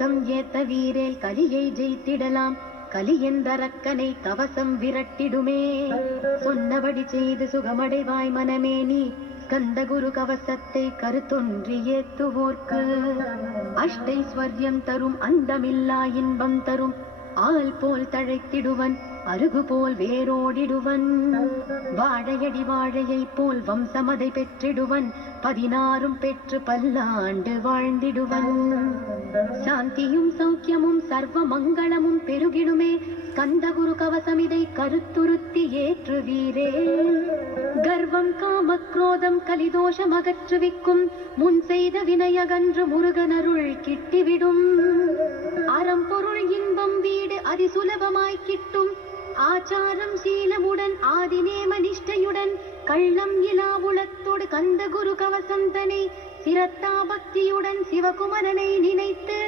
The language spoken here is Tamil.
ஏத்த வீரேல் கலியை ஜெயித்திடலாம். கலி எந்தரக்கனை கவசம் விரட்டிடுமே. சொன்னபடி செய்து சுகமடைவாய் மனமே நீ. ஸ்கந்த குரு கவசத்தை கருத்தொன்றி ஏத்துவோர்க்கு அஷ்டைஸ்வர்யம் தரும் அந்தமில்லா இன்பம் தரும். ஆள் போல் தழைத்திடுவன் அருகு போல் வேரோடிடுவன். வாழையடி வாழையை போல் வம்சமதை பெற்றிடுவன். 16 பெற்று பல்லாண்டு வாழ்ந்திடுவன். சாந்தியும் சௌக்கியமும் சர்வ மங்களமும் பெருகிடுமே. ஸ்கந்தகுரு கவசமிதை கருத்துருத்தி ஏற்று வீரே. கர்வம் காமக்ரோதம் கலிதோஷம் அகற்றுவிக்கும். முன் செய்த வினையகன்று முருகனருள் கிட்டிவிடும். அறம்பொருள் இன்பம் வீடு அதிசுலபமாய் கிட்டும். ஆச்சாரம் சீலமுடன் ஆதிநேம நிஷ்டையுடன் கள்ளம் இலா உளத்தோடு கந்த குரு கவசம் தனை சிரத்தா பக்தியுடன் சிவகுமரனை நினைத்து